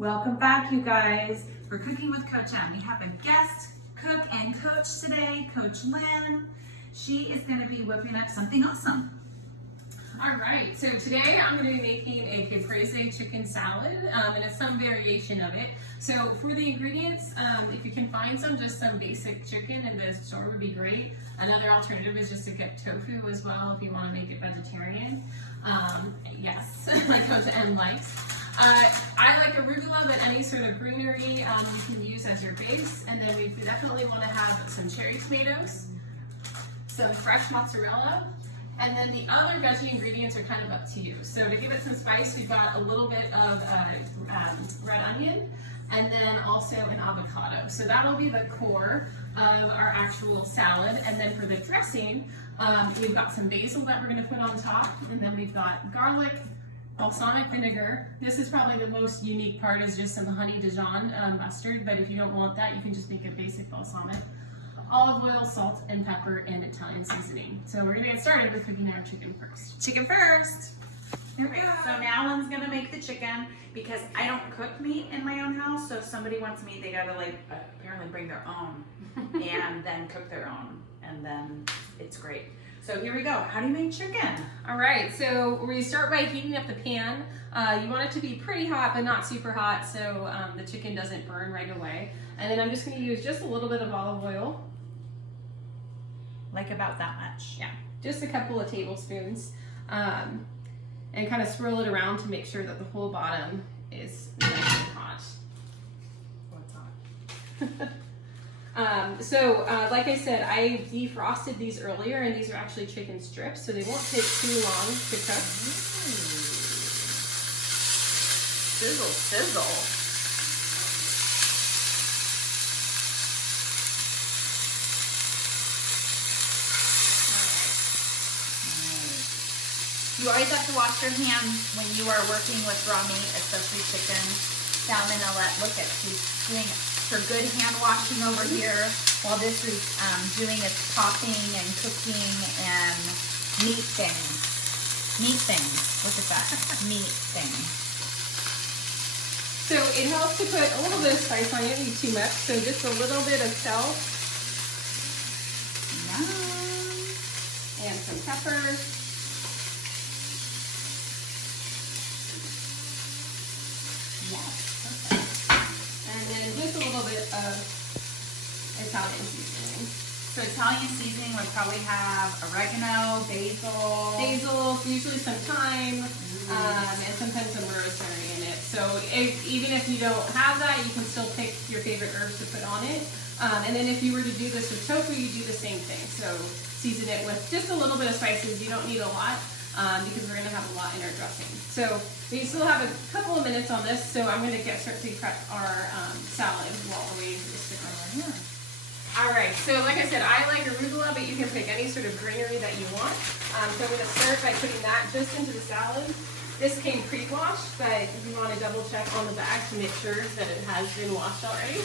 Welcome back, you guys. We're cooking with Coach M. We have a guest cook and coach today, Coach Lynn. She is going to be whipping up something awesome. All right, so today I'm going to be making a caprese chicken salad, and it's some variation of it. So for the ingredients, if you can find just some basic chicken in the store would be great. Another alternative is just to get tofu as well if you want to make it vegetarian. Yes, like Coach M likes. I like arugula, but any sort of greenery you can use as your base. And then we definitely want to have some cherry tomatoes, some fresh mozzarella, and then the other veggie ingredients are kind of up to you. So to give it some spice, we've got a little bit of red onion, and then also an avocado. So that will be the core of our actual salad. And then for the dressing, we've got some basil that we're going to put on top, and then we've got garlic, balsamic vinegar. This is probably the most unique part, is just some honey dijon mustard, but if you don't want that, you can just make a basic balsamic. Olive oil, salt, and pepper, and Italian seasoning. So we're gonna get started with cooking our chicken first. Chicken first. Here we go. So now Lynn's gonna make the chicken because I don't cook meat in my own house. So if somebody wants meat, they gotta apparently bring their own and then cook their own, and then it's great. So here we go. How do you make chicken? All right, so we start by heating up the pan. You want it to be pretty hot, but not super hot, so the chicken doesn't burn right away. And then I'm just gonna use just a little bit of olive oil. Like about that much. Yeah, just a couple of tablespoons, and kind of swirl it around to make sure that the whole bottom is nice and hot. What's hot? Like I said, I defrosted these earlier, and these are actually chicken strips, so they won't take too long to cook. Sizzle, sizzle. You always have to wash your hands when you are working with raw meat, especially chicken. Salmonella, look at, she's doing her good hand washing over here while this is doing its popping and cooking and meat things. Meat things. Look at that. Meat things. So it helps to put a little bit of spice on. You don't need too much, so just a little bit of salt. Yum. And some pepper. And then just a little bit of Italian seasoning. So Italian seasoning would probably have oregano, basil. Basil, usually some thyme, and sometimes some rosemary in it. So even if you don't have that, you can still pick your favorite herbs to put on it. And then if you were to do this with tofu, you do the same thing. So season it with just a little bit of spices. You don't need a lot, because we're going to have a lot in our dressing. So we still have a couple of minutes on this, so I'm going to start to prep our salad while we're waiting for this to cook. All right, so like I said, I like arugula, but you can pick any sort of greenery that you want. So I'm going to start by putting that just into the salad. This came pre-washed, but you want to double check on the bag to make sure that it has been washed already.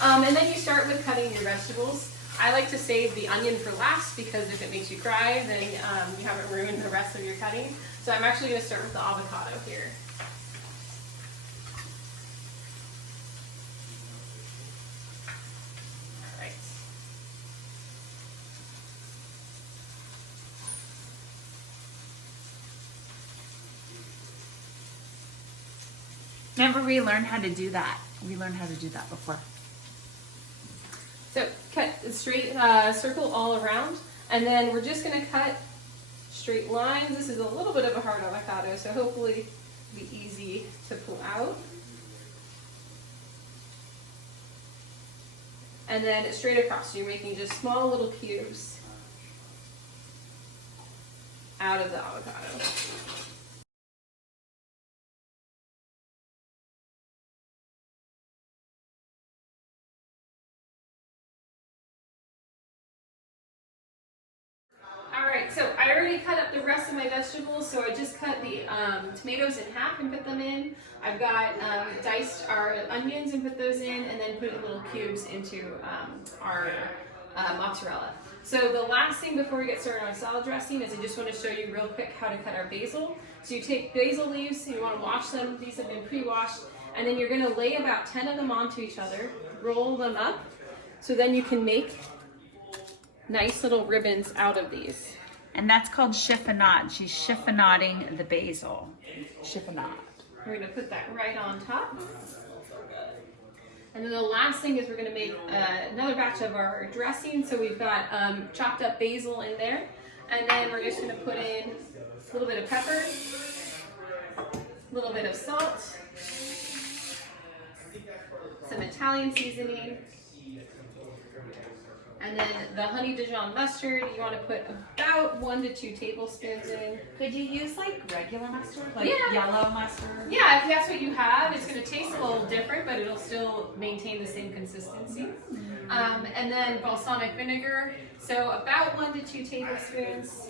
And then you start with cutting your vegetables. I like to save the onion for last because if it makes you cry, then you haven't ruined the rest of your cutting. So I'm actually going to start with the avocado here. All right. Remember, we learned how to do that. We learned how to do that before. So cut straight circle all around, and then we're just going to cut straight lines. This is a little bit of a hard avocado, so hopefully it'll be easy to pull out. And then straight across, so you're making just small little cubes out of the avocado. Alright, so I already cut up the rest of my vegetables, so I just cut the tomatoes in half and put them in. I've got diced our onions and put those in, and then put little cubes into our mozzarella. So the last thing before we get started on salad dressing is I just want to show you real quick how to cut our basil. So you take basil leaves, you want to wash them, these have been pre-washed, and then you're going to lay about 10 of them onto each other, roll them up, so then you can make nice little ribbons out of these. And that's called chiffonade. She's chiffonading the basil. Chiffonade. We're going to put that right on top. And then the last thing is we're going to make another batch of our dressing. So we've got chopped up basil in there. And then we're just going to put in a little bit of pepper, a little bit of salt, some Italian seasoning, and then the honey Dijon mustard. You want to put about 1 to 2 tablespoons in. Could you use like regular mustard? Like Yeah. yellow mustard? Yeah, if that's what you have, it's going to taste a little different, but it'll still maintain the same consistency. And then balsamic vinegar, so about 1 to 2 tablespoons,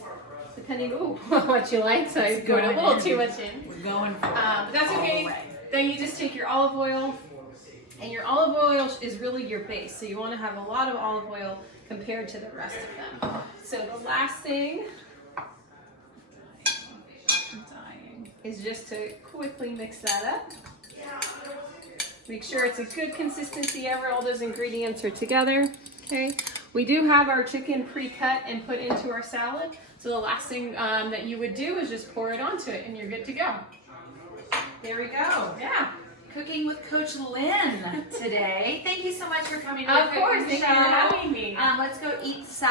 depending on what you like. So I put a little too much in. We're going for it. But that's all okay. the way. Then you just take your olive oil, and your olive oil is really your base. So you want to have a lot of olive oil compared to the rest of them. So the last thing is just to quickly mix that up. Make sure it's a good consistency ever, all those ingredients are together, okay? We do have our chicken pre-cut and put into our salad. So the last thing that you would do is just pour it onto it and you're good to go. There we go. Yeah. Cooking with Coach Lynn today. Thank you so much for coming to Of the course, cooking thank you for show. having me. Let's go eat salad.